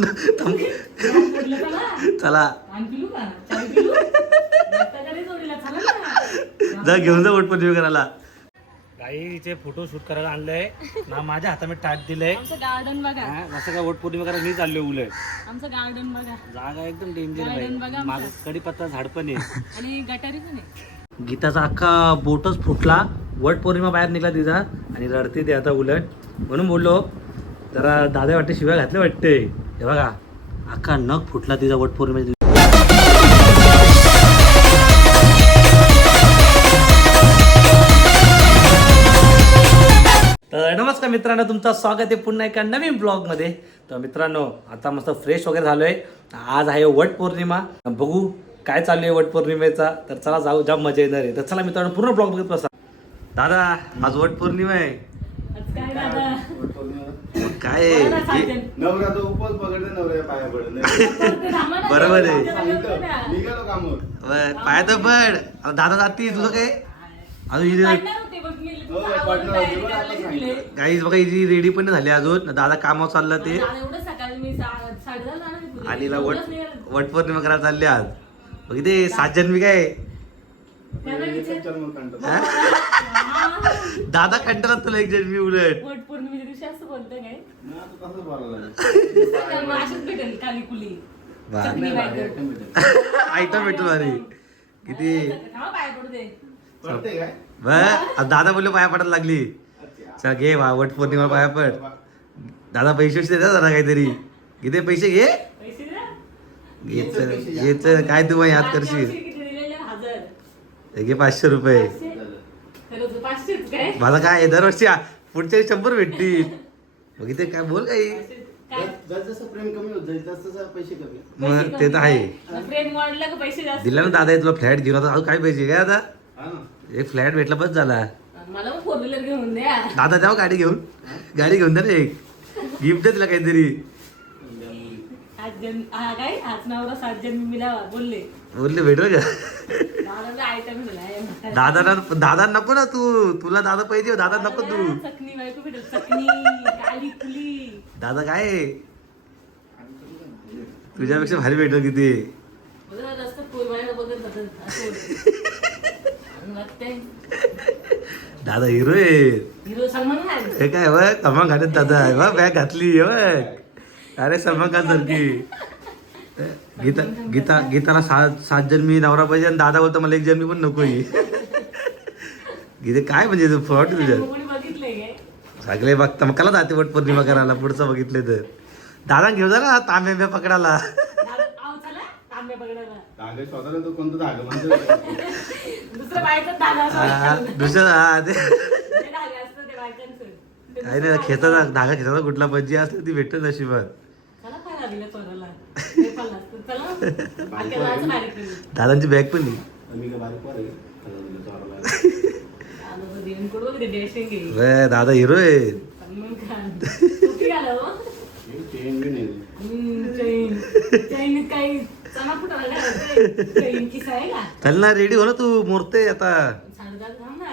का? चला. का? का. जा घेऊन जा वट पौर्णिमे करायला. काही इथे फोटो शूट करायला आणलंय. ना माझ्या हातामध्ये टाट दिलंय. आमचं गार्डन बघा. हा, असं काय वट पौर्णिमे करायला मी चाललोय उलट. आमचं गार्डन बघा. जागा एकदम डेंजर आहे. माझं कडीपत्ता झाड पण आहे. आणि गटारी पण आहे. गीताचा अख्खा बोटच फुटला. वट पौर्णिमा बाहेर निघाला तिचा आणि रडते ते आता उलट. म्हणून बोललो जरा दादा वाटते शिवाय घातले वाटते. हे बघा अख्खा नग फुटला तिचा वटपौर्णिमेच्या तर नमस्कार मित्रांनो तुमचं स्वागत आहे पुन्हा एका नवीन ब्लॉगमध्ये. तर मित्रांनो आता मस्त फ्रेश वगैरे झालो आहे आज आहे वटपौर्णिमा बघू काय चालू आहे वटपौर्णिमेचा तर चला जाऊ जाम मजा येणार आहे. तर चला मित्रांनो पूर्ण ब्लॉग बघत बसा. दादा आज वट पौर्णिमा आहे. काय? हे-. नवरा तो उपवास पकडले नवऱ्या पाया ते थांबा ना, बरोबर आहे. ते सांगितलं ना. निघालो कामावर. बर, पाय तर पड. आता दादा जाती तुझं काय? अजून होते मी हो, होते, तयारी करायला. गाईज बघा हिची रेडी पण नाही झाली अजून. दादा कामावर चाललं ते. आणि एवढं सकाळी मी सा- साडेदहाला जाणार होते. आणि हिला वट एवढंच करायला चालली आज. बघ इथे सात जन्मी काय? त्यांना विचार-. हा. दादा कंटाळत तुला एक जन्मी उलट. वट पौर्णिमेच्या दिवशी असं बोलतं काय नाही, आता तसंच बोलायला लागेल. त्यांना अशीच भेटेल काली कुली. वा. चटणी नाही, बायकर. item भेटेल. आयटम भेटू अरे किती? थांबा, पाय पडू दे. पडते काय? बर. आता दादा बोलले पाया पडायला लागली. चल घे वा वट पौर्णिमा पाया पड. दादा पैसे पैसे देतात जरा काहीतरी. किती पैसे घे? पैसे घेच काय तू मग याद मागच्या करशील? वर्षी किती दिलेले? हजार. हे घे पाचशे रुपये. पाचशे? पाचशेच काय माझा काय आहे, दरवर्षी आ- पुढच्या वेळी शंभर भेटतील. मग इथे काय बोल काही? पाचशेच. काय? जस जसं प्रेम कमी होत जाईल तस तसं पैसे कमी मग ते तर आहे. कमी. मग प्रेम वाढलं का पैसे जास्त? दिला ना दादा हे तुला फ्लॅट घेऊन आता. अजून काय पाहिजे काय आता? हा एक फ्लॅट भेटला बस झाला. मला पण फोर व्हीलर घेऊन द्या. दादा जाऊ गाडी घेऊन. गाडी घेऊन द्या ना एक. गिफ्ट तिला काहीतरी. आज जन हा काय? आज नवरा सात जण मिळावा बोलले. बोलले भेटल का? दादा दादा दादा नको ना तू. तुला दादा पाहिजे दादा नको तू. चकनी बायको भेटेल. चकनी काली कुली दादा काय? तुझ्यापेक्षा भारी भेटल किती दादा हिरो आहे. हे काय बघ कमा घालत दादा. बॅग घातली बघ अरे सलमान खान सारखी. गीता गीता गीताला सात सात जन्मी नवरा पाहिजे आणि दादा बोलतो मला एक जन्मी पण नको गीते काय म्हणजे फ्रॉड तुझ्या कोणी बघितलंय काय सगळे बघता. मग कला जाते वट पौर्णिमा करायला पुढचं बघितले तर. दादा घेऊ जा ना तांब्या पकडायला. तो हा, हा ते. ते ते. ते काय नाही खेचा धागा खेचाचा कुठला पज्जी असते ती भेटत नशिबात. दादांची बॅग पण आहे. मी का बारीक पोर आहे का? चला, दादाचं देऊन कुठं बघ ते dressing आहे. वे, दादा हिरो आहे सलमान खान. टोपी घालावं. हे chain बी नाही. हम्म, chain. chain काही चणाफुटाला घालायचं. chain किस्सा आहे का? चल ना रेडी हो ना तू मोरते आता साडेदहा थांब ना.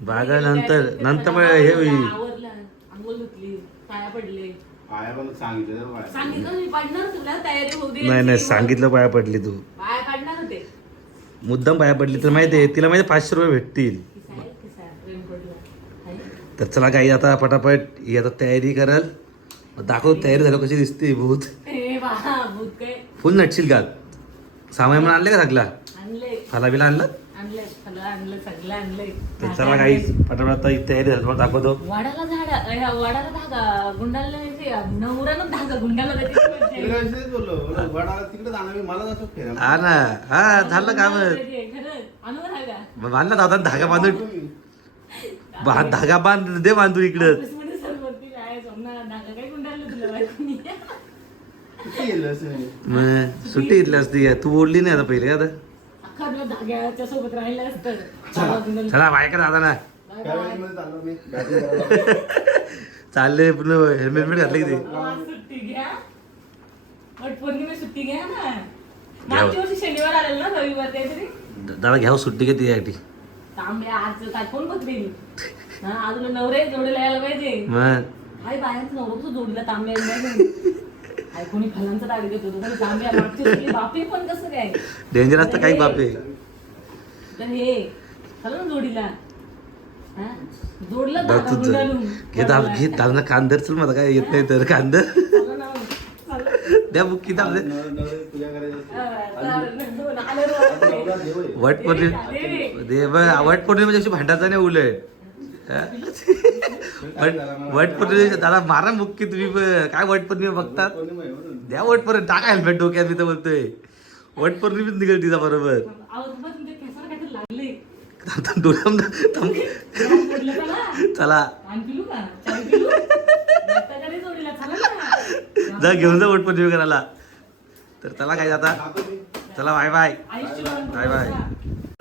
बागा नंतर नंतर मग हे होईल आवरलं. अंघोळ धुतली. पाया पडले. पाया पण सांगितलं जरा बाहेर. सांगितलं मी पडणार तुला तयारी होऊ दे नाही नाही सांगितलं पाया पडली तू. पाया काढणार होते. मुद्दाम पाया पडली तर माहिती आहे तिला माहिती आहे पाचशे रुपये भेटतील. किस्सा आहे किस्सा रेनकोटला. आहे? तर चला काही आता पटापट ही आता तयारी करल. दाखव तयारी झालं कशी दिसते भूत. ए बा भूत काय. फुल नटशील का? सामान म्हणून आणले का सगळा आणले. फाला बिला आणलं? आणले सगळं आणलं सगळं आणलंय. तर चला काही पटापट तयारी झाली तुम्हाला दाखवतो. वाडाला झाडा ह्या वाडाला धागा गुंडाला म्हणजे नवऱ्यानं धागा गुंडाला म्हणजे. काय विषयच बोललो बोललो, वडाला तिकडे जाणार मी मला जातो फिरायला हा ना हा झालं काम. आणू का धागा. दादा बांधून. बा- धागा बांध दे बांधून इकडं. ऑफिसमध्ये सरवरती आहे सोमना धागा काय गुंडाला तुला माहीत नाही. किती गेलं असं मग सुट्टी घेतली असती तू ओढली नाही आता पहिले आता? धाग्याच्या सोबत राहिलं असतं. चला. बायका बाय. वेळेस मध्ये चाललो मी. batting करायला. चालले पूर्ण हेल्मेट हेल्मेट घातलं की ते. आज सुट्टी घ्या. वट पौर्णिमे सुट्टी घ्या ना. मागच्या वर्षी शनिवार आलेलं ना रविवार काहीतरी दादा घ्यावं सुट्टी घेते यासाठी तांबड्या आज काय कोण बघतील हा अजून नवरे जोडीला यायला पाहिजे. मग? हाय बाहेरच नवरा कसं जोडीला तांबड्या यायला पाहिजे. काय कोणी फलांचा दाढी देत होतं तर जांभ्या मागची सगळी बापे पण कसं काय डेंजर असतं काही बापे तर हे चला ना जोडीला हा? जोडलं दादा दादा तुझं गुंडाळून. घे दाल घे दाल ना कांदर चल मला काय येत नाही तर कांदर चला ना, चला. द्या बुक्की दाल दे. हा. चालेल. वट पौर्णिमा दे वट पौर्णिमेच्या भांडायचा नाही उलट हा? वट वट पौर्णिमेच्या दादा मारा बुक्की तुम्ही. काय वट पौर्णिमा बघतात. द्या वट पौर्णिमा टाका हेल्मेट डोक्यात मी तर बोलतोय वट पौर्णिमेच निघेल तिचा बरोबर. चला. जा घेऊन जा वट पौर्णिमे करायला. तर चला काय जातो. चला बाय बाय बाय बाय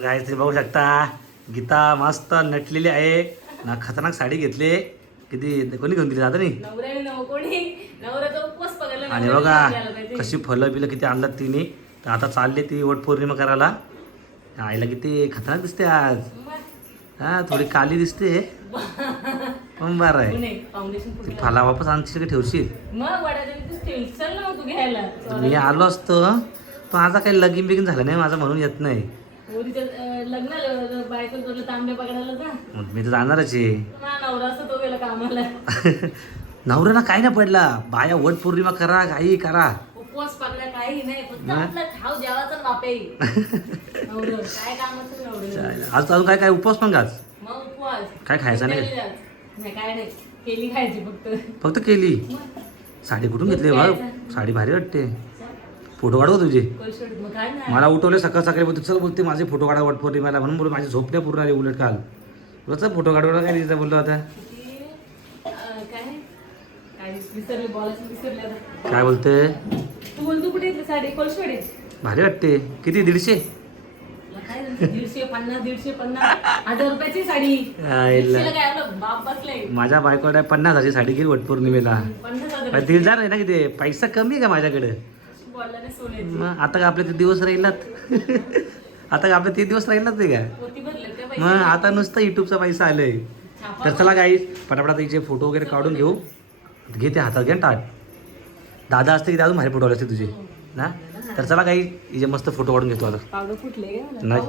काय तुम्ही बघू शकता गीता मस्त नटलेली आहे. ना खतरनाक साडी घेतली. किती कोणी घेऊन दिली आता नाही आणि बघा. कशी फलं बिलं किती आणलात तिने. तर आता चालली ती वट पौर्णिमा करायला. आईला किती खतरनाक दिसते आज. हा थोडी काली दिसते. पण बरं आहे. फला वापस ठेवशील? मग तू घ्यायला. मी आलो असतो. पण माझा काही लगीन बिगीन झालं नाही माझं म्हणून येत नाही. बायको तांबे पकडायला जा. मग मी तर जाणारच आहे. ना नवरा असतो तो गेला कामाला. नवऱ्याला काय नाही पडला. बाया वट पौर्णिमा करा काही करा. उपवास पकडा काही नाही फक्त? आपला खाऊ जेवायचा बापे. नवरं काय कामाचं नवरं? चालेल. आज अजून काय काय उपवास पण मग उपवास. काय खायचं नाही? केली जात. नाही काय नाही. केली खायची फक्त. फक्त केली? मग? साडी कुठून घेतली. साडी भारी वाटते. फोटो काढवा तुझे? मला उठवले सकाळ सकाळी बोलते चल बोलते माझे फोटो काढा वट पौर्णिमेला म्हणून बोलू माझी झोप नाही पूर्ण आली उलट काल. बोलतो फोटो काढवला काय तिथं बोललो आता? काय बोलते? भारी वाटते. किती? दीडशे? झालं? दीडशे पन्नास हजार साडी. माझ्या पन्नास हजारची घेईल वट पौर्णिमेला. पन्नास हजार पण दीड हजार आहे ना किती पैसा कमी आहे का माझ्याकडे? मग आता का आपले ते दिवस राहिलात? आता का आपले ते दिवस राहिलात नाही का? मग आता नुसतं युट्यूबचा पैसा आलाय. तर चला काही पटापटा तिचे फोटो वगैरे काढून घेऊ. घे ते हातात घे आणि टाट दादा असते की अजून भारी फोटो आले असते तुझे? ना? तर चला काही हिचे मस्त फोटो काढून घेतो आता. नाही.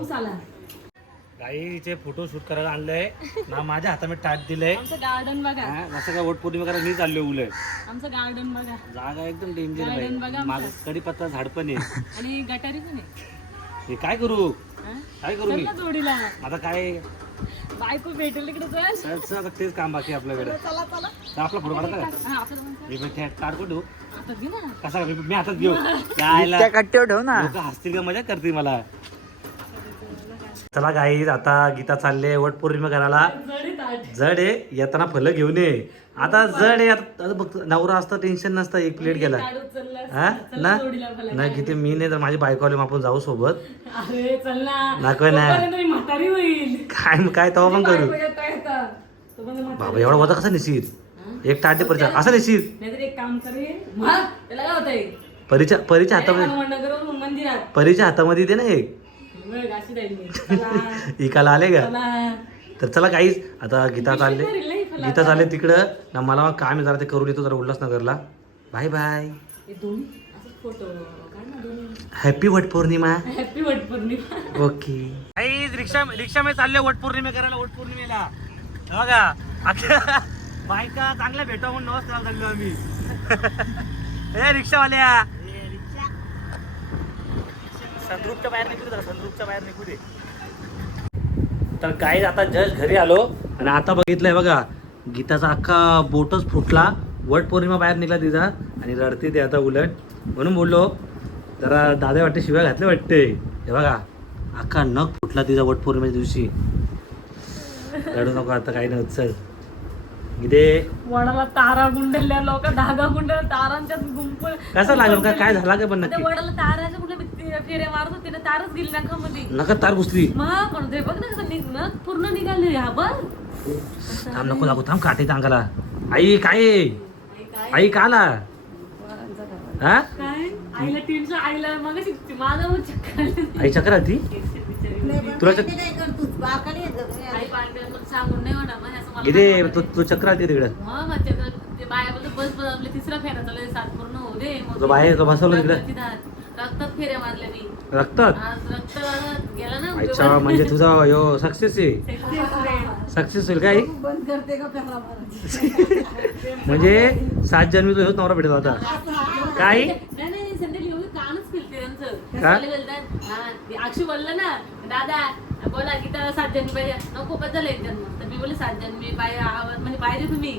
हिचे फोटो शूट करायला आणलंय. ना माझ्या हातामध्ये टाट दिलंय. आमचं गार्डन बघा. असं काय वट पौर्णिमा करायला मी चाललोय उलट. आमचं गार्डन बघा. जागा एकदम डेंजर Garden बघा आहे माझं कडीपत्ता झाड पण आहे. आणि गटारी पण आहे. हे काय करू? हा? काय करू चल मी ना जोडीला. आता काय? बायको भेटेल इकडे चल. चल, चल, आता तेच काम बाकी आहे आपल्याकडे. चला चला. तर आपला फोटो काढता का? हा, आपलं पण मी पण त्या टारको ठेवू? आता घे ना. कसा? मी मी हातात घेऊ. यायला कट्ट्यावर ठेव ना. लोक हसतील का? मजा करतील मला. चला गाई आता गीता चालले वट पौर्णिमा करायला. जडी आहे येताना फलं घेऊन ये. आता जड आहे आता बघ नवरा असतं टेन्शन नसतं एक प्लेट गेला. हा? ना. नाही किती मी नाही तर माझी बायको आली आपण जाऊ सोबत. अरे चल ना. नको ना. तोपर्यंत मी म्हातारी होईल. काय काय तेव्हा पण करू. बाबा एवढा होता कसा निशीत एक टाटे परिचय. असं निशीत एक काम परीच्या परीच्या हातामध्ये परीच्या हातामध्ये दे ना एक. मी. इकाला आले का. तर चला काहीच आता गीता चालले. गीता चालले तिकडं. ना मला मग काम आहे जरा ते करून येतो जरा उल्हासनगरला. Bye bye. हे happy Vat Purnima. Happy Vat Purnima. Okay rickshaw rickshaw मध्ये चालले वट पौर्णिमे करायला वट पौर्णिमेला. हे बघा आता बायका चांगल्या भेटा म्हणून नमस्कार चाललो आम्ही. ए रिक्षावाल्या. संद्रूपच्या बाहेर निघू दे संद्रूपच्या बाहेर निघू दे. तर काय आता जस्ट घरी आलो आणि आता बघितलंय बघा गीताचा अख्खा बोटच फुटला. वट पौर्णिमा बाहेर निघला तिचा आणि रडते ते आता उलट. म्हणून बोललो जरा दादा वाटते शिव्या घातले वाटते. हे बघा अख्खा नग फुटला तिचा वट पौर्णिमेच्या दिवशी. रडू नको आता काही नाही चल. इथे वडाला तारा गुंडल्या लोक धागा गुंडल्या तारांच्यात गुंप कसं लागलं का? काय झाला? का पण नक्की. वडाला ताराच्या कुठल्या फेऱ्या मारत होते ना तारच गेली नाकामध्ये नका तार घुसली. मग म्हणतोय बघ ना कसं निघ ना पूर्ण निघाले हा बघ. थांब नको लागू. थांब काटे अंगाला. आई काय? आई का आला? हा? काय? आईला टीमच्या आईला मग माझा मग चक्कर आली. तुला चक- आई पांढऱ्या मग सांगून नाही होणार मग असं इथे मला तू तू चक्र आली तिकडं. मग मग चक्कर ते बाया बोलतो बस बस आपले तिसरा फेरा चालू आहे, सात पूर्ण होऊ दे तो बाहेर तो बसवलं तिकडे. रक्ताची धार. रक्तात फेऱ्या मारल्या मी. रक्तात? आज रक्त गेला ना अच्छा म्हणजे तुझा यो सक्सेस आहे. सक्सेस होईल काय? बंद करते का फेरा मारायची म्हणजे सात जन्मी तो ह्योच नवरा भेटत होता. काय? नाही नाही संध्या एवढी कानच अक्षय बोललं ना दादा बोला की तर सात जन्मी पाहिजे नको झालं एक जन्म तर मी बोलले सात जन्मी पाहिजे आवाज म्हणजे पाहिजे तुम्ही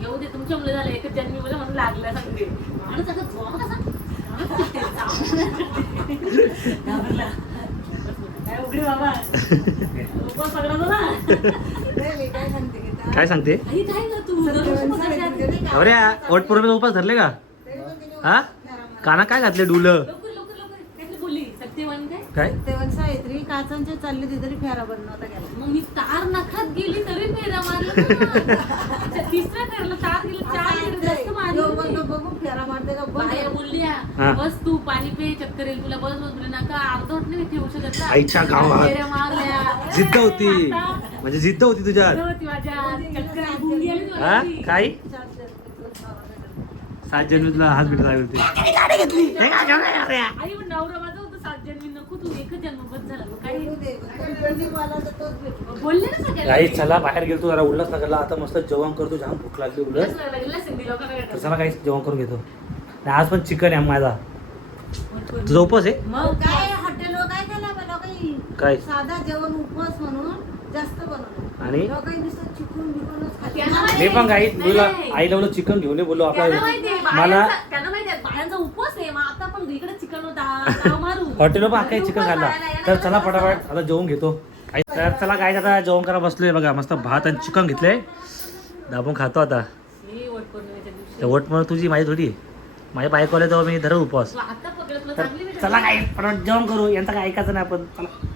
येऊ दे तुमच्या मुलं झालं एकच जन्मी बोले म्हणून लागलं सांगते सगळं झोप कसा उघडे बाबा. उपवास पकडा ना नाही, मी काय सांगते. अरे पौर्णिमेचा उपास धरले का? पण हा. काना काय घातले डुलं? काय? तेव्हा सावित्री काचांचे चालले ती तरी फेरा बनवता गेला. मग मी तार नखात गेली तरी फेरा मारला ना. तिसऱ्या फेरला तार गेली चार जास्त मारली यो होती. म्हणतो, बघू फेरा मारते का? बघ. बाया बोलल्या. बस तू पाणी पे चक्कर येईल तुला बस बस बोलली नका अर्धवट नाही ठेवू शकत ना. आईच्या गावात. फेऱ्या मारल्या. जिद्द होती. आता म्हणजे जिद्द होती तुझ्यात. होती माझ्या चक्कर येईल, गुंगी आली हा? माझी. काय? सात हात आहे बोलते आई पण नवरा माझा होता सात जन्मी नको तू एकच जन्म बस झाला मग काय बोलू दे. पण प्रदीपवाला तर तोच भेटतो. बोलले ना सगळ्यांना. काही चला बाहेर गेलतो जरा उल्हास नगरला. आता मस्त जेवण करतो जाम भूक लागली उलट. लागला तर. चला काही जेवण करून घेतो. आणि आज पण चिकन आहे माझा. तुझा उपवास आहे? मग काय हॉटेलवर काय केलं साधा जेवण उपवास म्हणून जास्त बनवलं आणि? लोकांनी नुसतं चिकून बिकूनच त्यांना खाल्लं. माहिती मी पण काही नाही, तुला नाही. आईला बोललो चिकन घेऊन ये बोललो आपला मला बायांचा- त्यांना माहिती आहे, बायांचा उपवास आहे मग आता पण इकडे चिकन होता हॉटेलवर पण काही चिकन खायला. तर चला फटाफट आता जेवून घेतो. काय- तर चला काय आता जेवण करा बसलोय बघा. मस्त भात आणि चिकन घेतलंय. दाबून खातो आता. वट म्हणून तुझी माझी थोडी. माझ्या बायकोला तेव्हा मी धरत उपवास. तर चला काय फटाफट जेवण करू. यांचा काय ऐकायचं नाही आपण. चला.